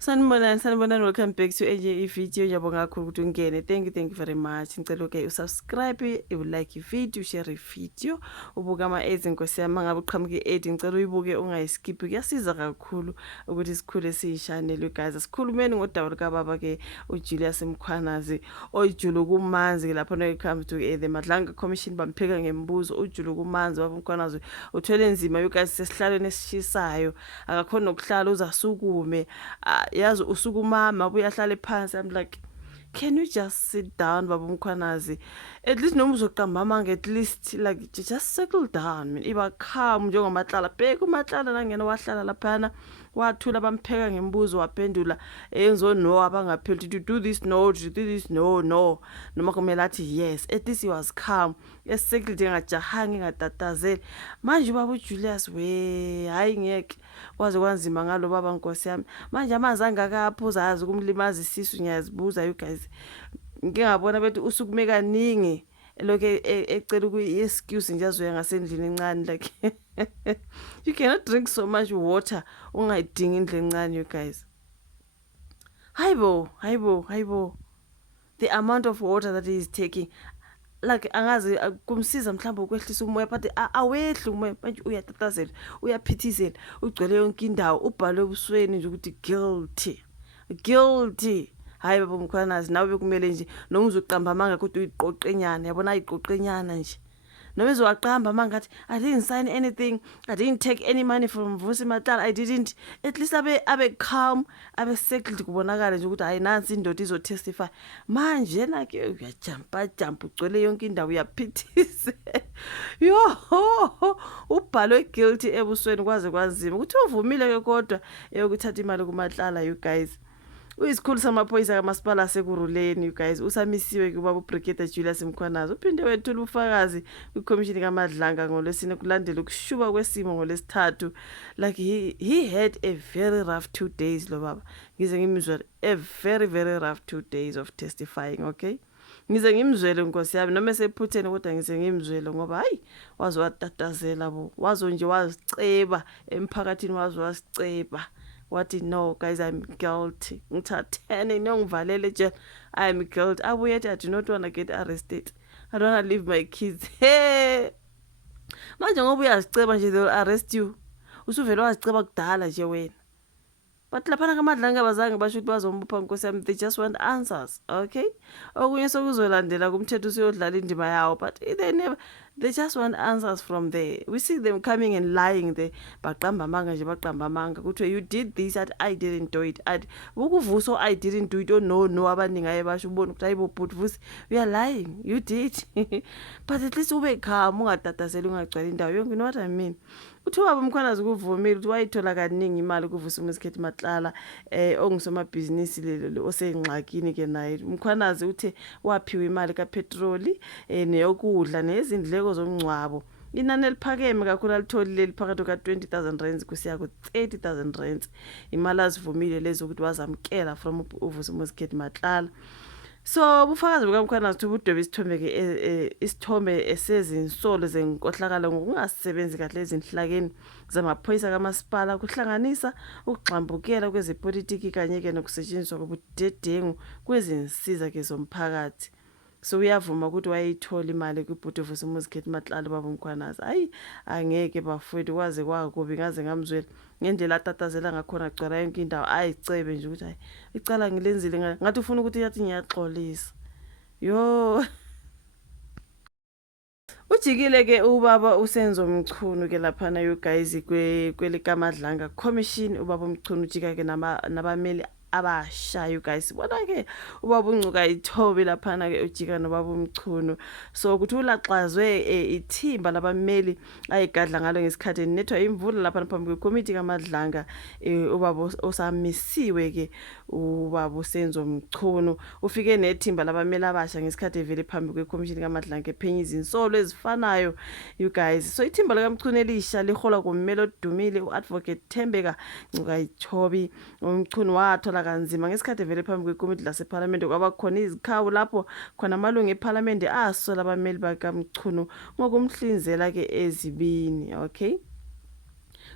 Sanibonani, welcome back to enye ivideo. Ngiyabonga kakhulu ukuthi ungene. Thank you very much. Ngicela ke usubscribe, ulike ivideo, share ivideo. Ubuka ama-ads Nkosi yami, mangabe uqhamuka i-ad ngicela uyibuke ungayiskip. Kuyasiza kakhulu ukuthi sikhule siyishanele guys. Asikhulumeni ngodaba likababa ke uJulius Mkhwanazi oyijulu kumanzi lapho when it comes to the Madlanga Commission bampheka ngembuzo ujulu kumanzi baba Mkhwanazi uthwele nzima you guys sesihlalweni esishisayo akakhona nokuhlala uzasukume yazi usukumama ubuya hlale phansi. I'm like, can you just sit down baba Mkhwanazi, at least noma uzoqamba amanga, at least like just settle down man, iba calm njengomahlala bheka umahlala nangena wahlala laphana wathula bampheka ngembuzo waphendula enzo no abangapheli, did you do this, no, did you do this, no noma kumele athi yes. At least he was calm, esekile njengajahangi ngatatazeli. Manje baba uJulius we hayi ngeke kwaze kwanzima ngalo baba Nkosi yami. Manje amanzi angakaphuza yazi ukumlimaza isisu ngiyazibuza you guys. Ngike ngabona bethi usukume kaningi lokho ecela ukuyi-excuse nje azoya ngasendlini encane like you cannot drink so much water ungayidingi indlu encane you guys. Hayibo the amount of water that he is taking, like angazi kumsiza mhlawumbe ukwehlisa umoya but awehli umoya manje uyatatazela uyaphithizela ugcwele yonke indawo ubhalwe ebusweni nje ukuthi guilty. Hayi baba Mkhwanazi nawe bekumele nje noma uzoqamba amanga kodwa uyiqoqenyana yabona ayiqoqenyana nje noma izowaqamba amanga athi I didn't sign anything, I didn't take any money from Vusi Matala, I didn't. At least abe calm, abe settled kubonakala nje ukuthi hayi nansi indoda izotestify. Manje na ke uyajumpa ugcwele yonke indawo uyaphithise yo ubhalwe guilty ebusweni kwaze kwanzima ukuthi uvumile ke kodwa eyokuthatha imali kuMatlala you guys. Uyisikhulu samaphoyisa kamasipala asekuruleni you guys usamisiwe kubaba uBrigadier Julius Mkhwanazi uphinde wethula ubufakazi kwikhomishini kaMadlanga ngolwesine kulandela ukushuba kwesimo ngolesithathu. Like he had a very rough 2 days lo baba, ngize ngimizwe a very rough 2 days of testifying. Okay, ngize ngimzwele Nkosi yami noma esephutheni kodwa ngize ngimzwele ngoba hayi wazo watatazela bo wazo nje waziceba emphakathini wazo wasiceba wathi no guys I'm guilty ngithathene niyongivalele jail, I'm guilty. Abuye I do not want to get arrested, I don't want to leave my kids. Hey manje ngoba uyaziceba nje they'll arrest you, usuvele waziceba kudala nje wena. But laphana kaMadlanga bazange basho ukuthi bazombupha Nkosi yami, they just want answers. Okay, okunye sokuzolandela kumthetho usiyodlala indima yawo but they just want answers from there. We see them coming and lying there baqamba amanga nje baqamba amanga ukuthi you did this at I didn't do it, ukuvuso I didn't do it, oh no abaningi ayebasho ubona ukuthi ayibo but Vusi we are lying, you did but at least ube calm ungatatazeli ungagcwala indawo yonke. You know what I mean? Uthi baba Mkhwanazi kuvumile ukuthi wayithola kaningi imali kuvusa uMaskhethi Matlala ongisomabhizinisi lelo osengxakini ke naye. Mkhwanazi uthe waphiwa imali kapetroli neyokudla nezindleko zomngcwabo inani eliphakeme kakhulu alitholile liphakathi ka20,000 kusiya ku30,000 imali azivumile lezo ukuthi wazamkela from uvusa uMaskhethi Matlala. So bufakazi bukaMkhwanazi ubudwebe isithombe esezinsolo zenkohlakalo ngokungasebenzi kahle ezinhlakeni zamaphoyisa kamasipala kuhlanganisa ukugxambukela kwezepolitiki kanye ke nokusetshenziswa kobudedengu kwezinsiza ke zomphakathi. So uyavuma ukuthi wayithola imali kwibhuti Vusi uMaskhethi Matlala baba Mkhwanazi. Hayi angeke bafowethu kwaze kwakubi ngaze ngamzwela ngendlela atatazela ngakhona agcwala yonke indawo ayicebe nje ukuthi hayi icala ngilenzile ngathi ufuna ukuthi yathi ngiyaxolisa yo. Ujikile ke ubaba uSenzo Mchunu ke laphana you guys kwelikaMadlanga Commission. Ubaba uMchunu ujika ke nabameli abasha you guys bona ke ubaba uNcuka ithobe laphana ke ujika nobaba uMchunu. So ukuthi ulaxazwe ithimba labameli ayigadla ngalo ngesikhathi nethwa imvula lapha phambi kwekomiti kaMadlanga. Ubaba osamisiwe ke ubaba uSenzo Mchunu ufike nethimba labameli abasha ngesikhathi evele phambi kwekomishini kaMadlanga ephenya izinsolo ezifanayo you guys. So ithimba likaMchunu elisha liholwa kummeli odumile uAdvocate Thembeka Ncuka ithobi. uMchunu wathola kanzima ngesikhathi evele phambi kwekomiti laseParliament kwaba khona izikhawu lapho khona amalungu eParliament asola abameli bakaMchunu ngokumhlinzela ke ezibini. Okay,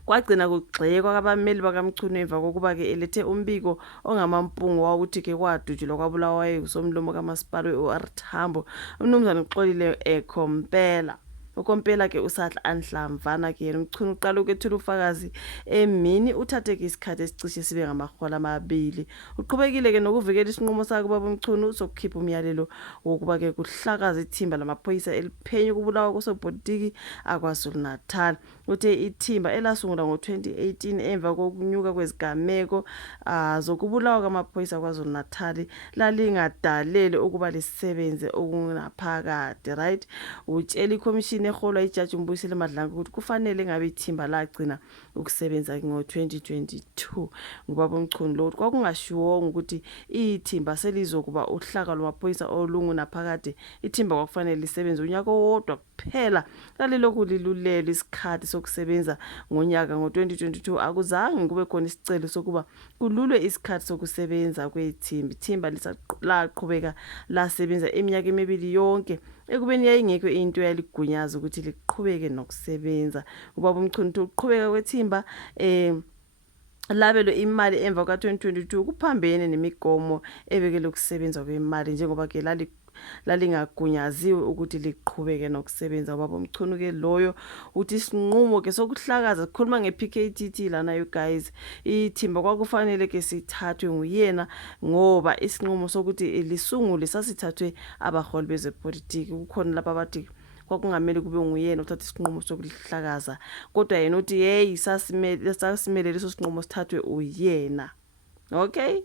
Kwagcina kugxekwa abameli bakaMchunu emva kokuba ke elethe umbiko ongamampungu wawuthi ke kwadutshulwa kwabulawa usomlomo kamasipala we-OR Tambo umnumzana uXolile Kompela. Ukompela ke usadla anhlamvana ke yena uMchunu uqala ukwethula ufakazi emini uthathe ke isikhathi esicishe sibe ngamahola amabili. Uqhubekile ke nokuvikela isinqumo sakhe ubaba uMchunu sokukhipha umyalelo wokuba ke kuhlakaza ithimba lamaphoyisa eliphenya ukubulawa kwasopolitiki aKwaZulu Natal. Uthe ithimba elasungulwa ngo-2018 emva kokunyuka kwezigameko zokubulawa kwamaphoyisa kwaZulu Natal lalingadalele ukuba lisebenze okunaphakade, right? Utshela ikhomishini eholwa ijaji uMbuyisile Madlanga ukuthi kufanele ngabe ithimba lagcina ukusebenza ngo-2022. Ngubaba uMchunu lo kwakungashiwongo ukuthi ithimba selizokuba uhlaka lwamaphoyisa olungu naphakade. Ithimba kwakufanele lisebenze unyaka owodwa kuphela lalilokhu lilulela isikhathi sokusebenza ngonyaka ngo-2022. Akuzange kube khona isicelo sokuba kululwe isikhathi sokusebenza kwethimba. Ithimba laqhubeka lasebenza iminyaka emibili yonke ekubeni yayingekho into yaligunyaza ukuthi liqhubeke nokusebenza. Ubaba uMchunu uqhubeka kwethimba labelo imali emva ka-2022 kuphambene nemigomo ebekele ukusebenza kwemali njengoba ke lalingagunyaziwe ukuthi liqhubeke nokusebenza. Ubaba uMchunu ke loyo uthi isinqumo ke sokuhlakaza sikhuluma nge-PKTT lana you guys, ithimba kwakufanele ke sithathwe nguyena ngoba isinqumo sokuthi lisungule sasithathwe abaholi bezepolitiki. Kukhona lapha abathi kwakungamele kube nguyena uthatha isinqumo sokuhlakaza, kodwa yena uthi hey sasimele leso sinqumo sithathwe uyena. Okay,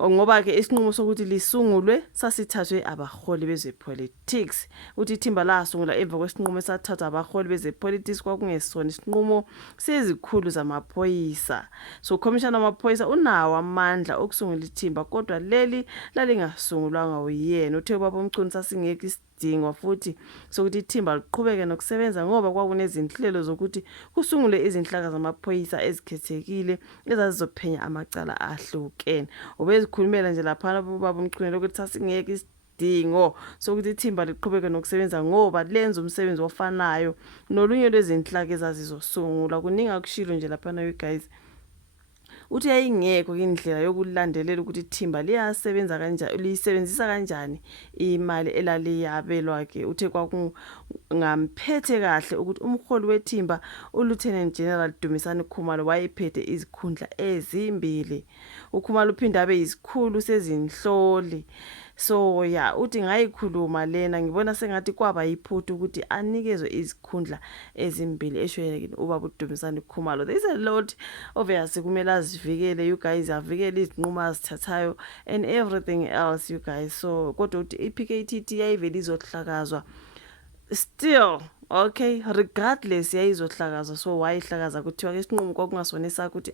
ngoba ke isinqumo sokuthi lisungulwe sasithathwe abaholi bezepolitics. Uthi ithimba lasungula emva kwesinqumo esathathwa abaholi bezepolitics kwakungesona isinqumo sezikhulu zamaphoyisa. So commissioner wamaphoyisa unawo amandla okusungula ithimba kodwa leli lalingasungulwanga uyena. Uthe ubaba uMchunu sasingeke isidingo futhi sokuthi ithimba liqhubeke nokusebenza ngoba kwakunezinhlelo zokuthi kusungule izinhlaka zamaphoyisa ezikhethekile ezazizophenya amacala ahlukene. Ubezikhulumela nje lapha ubaba uMchunu ukuthi sasingeke isidingo sokuthi ithimba liqhubeke nokusebenza ngoba lenza umsebenzi ofanayo nolunye lwezinhlaka ezazizosungula. Kuningi akushilo nje lapha you guys. Uthi yayingekho indlela yokulandelela ukuthi ithimba liyasebenza kanjani, lisebenzisa kanjani imali elaliyabelwa ke. Uthe kwakungamphethe kahle ukuthi umholi wethimba uLieutenant General Dumisani Khumalo wayephethe izikhundla ezimbili. uKhumalo uphinde abe yisikhulu sezinhloli. So yeah, uthi ngayikhuluma lena ngibona sengathi kwaba yiphuthu ukuthi anikezwe izikhundla ezimbili eshwelekile ubaba uDumisani Khumalo. There is a lot obviously kumele azivikele you guys, avikele izinqumo azithathayo and everything else you guys. So kodwa uthi iPKTT yayivele izohlakazwa still, okay, regardless yayizohlakaza. So wayihlakaza kuthiwa ke isinqumo kwakungasona esakhe ukuthi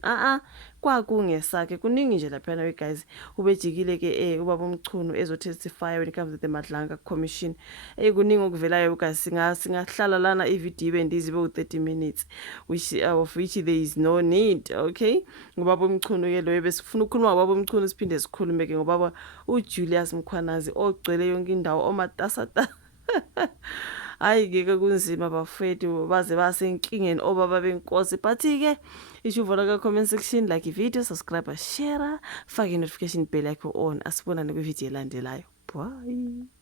kwakungesakhe. Kuningi nje lapha you guys. Ubejikile ke ubaba uMchunu ezotestify when it comes to the Madlanga Commission. Kuningi okuvelayo guys, singahlala lana ivideo ibe ndizibe u30 minutes of which there is no need. Okay, ngubaba uMchunu ke lo besifuna ukukhuluma ngobaba uMchunu siphinde sikhulume ke ngobaba uJulius Mkhwanazi ogcwele yonke indawo omatasata. Hayi ngeke kunzima bafethu baze basenkingeni obaba benkosi. But ke ishuvola ka comment section, like i-video, subscribe, share, fake notification bell yakho on. Asibonane kwivideo elandelayo. Bye.